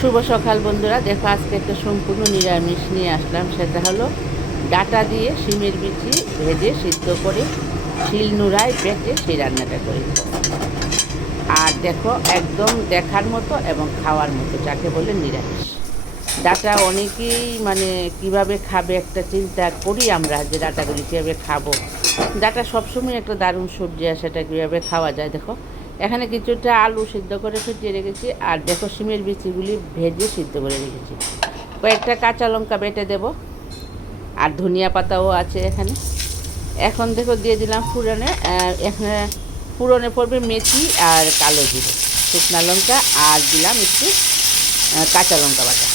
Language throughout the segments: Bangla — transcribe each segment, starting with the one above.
শুভ সকাল বন্ধুরা, দেখো আজকে একটা সম্পূর্ণ নিরামিষ নিয়ে আসলাম। সেটা হলো ডাটা দিয়ে শিমের বিচি ভেজে সিদ্ধ করে শিল নোড়ায় বেটে সেই রান্নাটা করি। আর দেখো একদম দেখার মতো এবং খাওয়ার মতো, যাকে বলে নিরামিষ। ডাটা অনেকেই কিভাবে খাবে একটা চিন্তা করি আমরা, যে ডাটাগুলি কীভাবে খাবো। ডাটা সবসময় একটা দারুণ সবজি, আর সেটা কীভাবে খাওয়া যায়। দেখো এখানে কিছুটা আলু সিদ্ধ করে ফুটিয়ে রেখেছি, আর দেখো শিমের বিচিগুলি ভেজে সিদ্ধ করে রেখেছি। কয়েকটা কাঁচা লঙ্কা বেটে দেব, আর ধনিয়া পাতাও আছে এখানে। এখন দেখো দিয়ে দিলাম ফুরনে। এখানে ফুরনে পড়বে মেথি আর কালো জিরে, শুকনা লঙ্কা, আর দিলাম একটু কাঁচা লঙ্কা বাটা।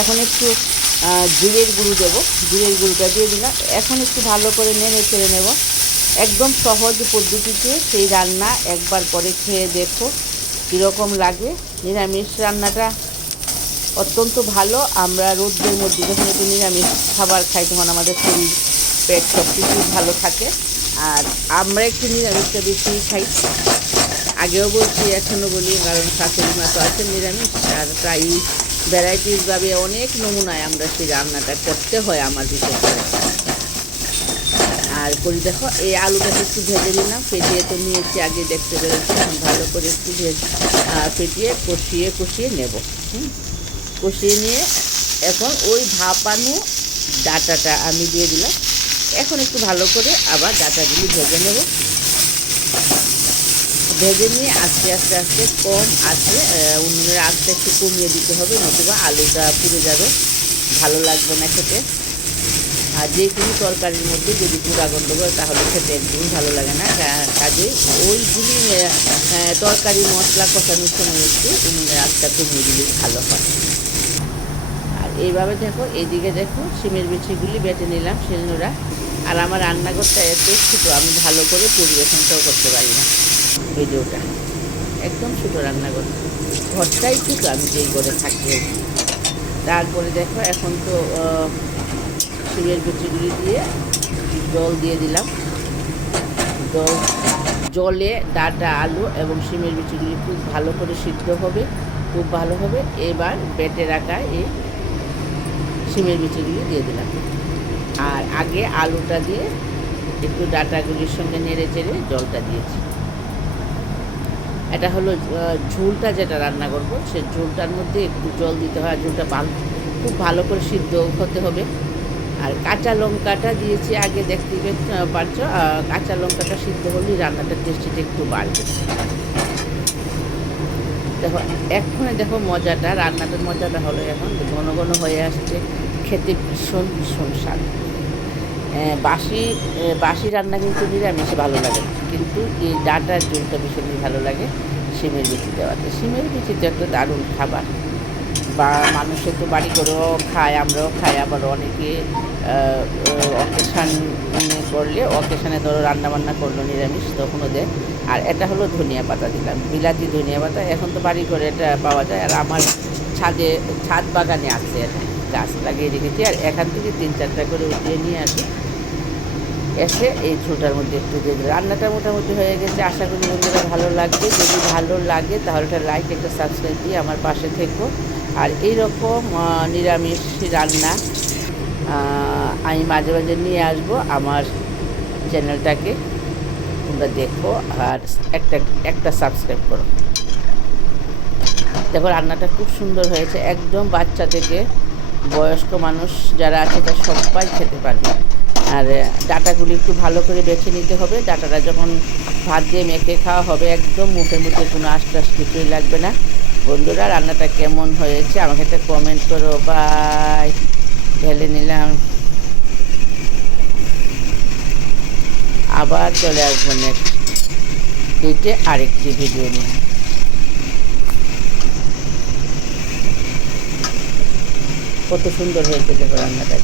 এখন একটু জিরের গুঁড়ো দেবো, জিরের গুঁড়োটা দিয়ে দিলাম। এখন একটু ভালো করে নেড়ে চেড়ে নেব। একদম সহজ পদ্ধতিতে সেই রান্না একবার করে খেয়ে দেখো কীরকম লাগে। নিরামিষ রান্নাটা অত্যন্ত ভালো। আমরা রোদের মধ্যে যখন একটু নিরামিষ খাবার খাই তখন আমাদের শরীর পেট সব কিছুই ভালো থাকে। আর আমরা একটু নিরামিষটা বেশি খাই, আগেও বলছি এখনও বলি, কারণ শাশুড়ি মা তো আছেন নিরামিষ। আর প্রায় ভ্যারাইটিসভাবে অনেক নমুনায় আমরা সেই রান্নাটা করতে হয় আমার বিশেষ করে। আর করি দেখো এই আলুটাকে একটু ভেজে নিলাম, ফেটিয়ে তো নিয়েছি আগে, দেখতে পেরেছি। ভালো করে একটু ফেটিয়ে কষিয়ে নেব। কষিয়ে নিয়ে এখন ওই ভাপানো ডাটাটা আমি দিয়ে দিলাম। এখন একটু ভালো করে আবার ডাটাগুলি ভেজে নেব। ভেজে নিয়ে আস্তে আস্তে আস্তে কম আছে, উনুনের আঁচটা একটু কমিয়ে দিতে হবে, নতুবা আলুটা পুড়ে যাবে, ভালো লাগবে না খেতে। আর যে কোনো তরকারির মধ্যে যদি পুরা গন্ডগোল, তাহলে খেতে একদমই ভালো লাগে না। কাজেই ওইগুলি তরকারি মশলা কষানোর সময় একটু উনুনের আঁচটা কমিয়ে দিলে ভালো হয়। আর এইভাবে দেখো, এইদিকে দেখো শিমের বিচিগুলি বেটে নিলাম শিলনোড়া। আর আমার রান্নাঘরটা এত ছোটো, আমি ভালো করে পরিবেশনটাও করতে পারি না। ভিডিওটা একদম ছোটো রান্নাঘর, ঘরটাই ছোটো, আমি যেই করে থাকি। তারপরে দেখো এখন তো শিমের বিচিগুলি দিয়ে জল দিয়ে দিলাম। জলে ডাটা, আলু এবং শিমের বিচিগুলি খুব ভালো করে সিদ্ধ হবে, খুব ভালো হবে। এবার বেটে রাখা এই শিমের বিচিগুলি দিয়ে দিলাম। আর আগে আলুটা দিয়ে একটু ডাটাগুলির সঙ্গে নেড়ে চেড়ে জলটা দিয়েছি। এটা হলো ঝোলটা যেটা রান্না করব, সে ঝোলটার মধ্যে একটু জল দিতে হয়। ঝোলটা খুব ভালো করে সিদ্ধ হতে হবে। আর কাঁচা লঙ্কাটা দিয়েছি আগে, দেখতে পাচ্ছ। কাঁচা লঙ্কাটা সিদ্ধ হলেই রান্নাটার টেস্টিটা একটু বাড়বে। দেখো এক্ষণে দেখো মজাটা, রান্নাটার মজাটা হলো এখন ঘন ঘন হয়ে আসছে, খেতে ভীষণ ভীষণ স্বাদ। বাসি রান্না কিন্তু নিরামিষ ভালো লাগে না, কিন্তু এই ডাটার ঝোলটা ভীষণই ভালো লাগে শিমের বিচি দেওয়াতে। শিমের বিচি তো একটা দারুণ খাবার, বা মানুষের তো বাড়ি করেও খায়, আমরাও খাই। আবার অনেকে অকেশান করলে, অকেশানে ধরো রান্নাবান্না করলো নিরামিষ, তখনও দেয়। আর এটা হলো ধনিয়া পাতা দিলাম, বিলাতি ধনিয়া পাতা। এখন তো বাড়ি করে এটা পাওয়া যায়, আর আমার ছাদ বাগানে আছে, এটা গাছ লাগিয়ে রেখেছি। আর এখান থেকে 3-4টা করে উঠিয়ে নিয়ে আসি, এসে এই ঝোলটার মধ্যে একটু দিয়ে দিলাম। রান্নাটা মোটামুটি হয়ে গেছে। আশা করি বন্ধুরা ভালো লাগবে। যদি ভালো লাগে তাহলে একটা লাইক, একটা সাবস্ক্রাইব দিয়ে আমার পাশে থেকো। আর এইরকম নিরামিষ রান্না আমি মাঝে মাঝে নিয়ে আসবো আমার চ্যানেলটাকে, তোমরা দেখো আর একটা সাবস্ক্রাইব করো। দেখো রান্নাটা খুব সুন্দর হয়েছে, একদম বাচ্চা থেকে বয়স্ক মানুষ যারা আছে তারা সবাই খেতে পারবে। আর ডাটাগুলি একটু ভালো করে বেছে নিতে হবে। ডাটাটা যখন ভাত দিয়ে মেখে খাওয়া হবে, একদম মুখে মুখে কোনো আশ্বাস কিছুই লাগবে না। বন্ধুরা রান্নাটা কেমন হয়েছে আমাকে একটা কমেন্ট করো। বাই। ঢেলে নিলাম, আবার চলে আসবো নেক্সট ডেটে আরেকটি ভিডিও নিয়ে। কত সুন্দর হয়েছে দেখো রান্নাটা,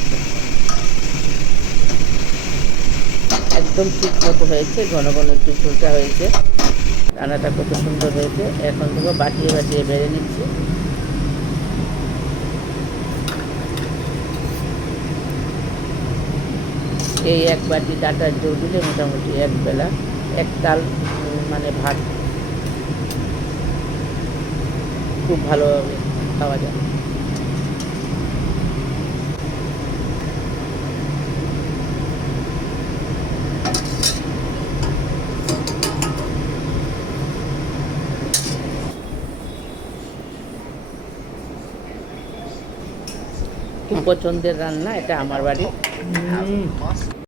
একদম ঠিক মতো হয়েছে, ঘন ঘন একটু ঝোলটা হয়েছে। রান্নাটা কত সুন্দর হয়েছে। এখন দেখো বাটিয়ে বাটিয়ে বেড়ে নিচ্ছি। এই এক বাটি ডাটার ঝোল দিলে মোটামুটি এক বেলা এক তাল ভাত খুব ভালো হবে। খাওয়া যাবে। খুব পছন্দের রান্না এটা আমার বাড়ি।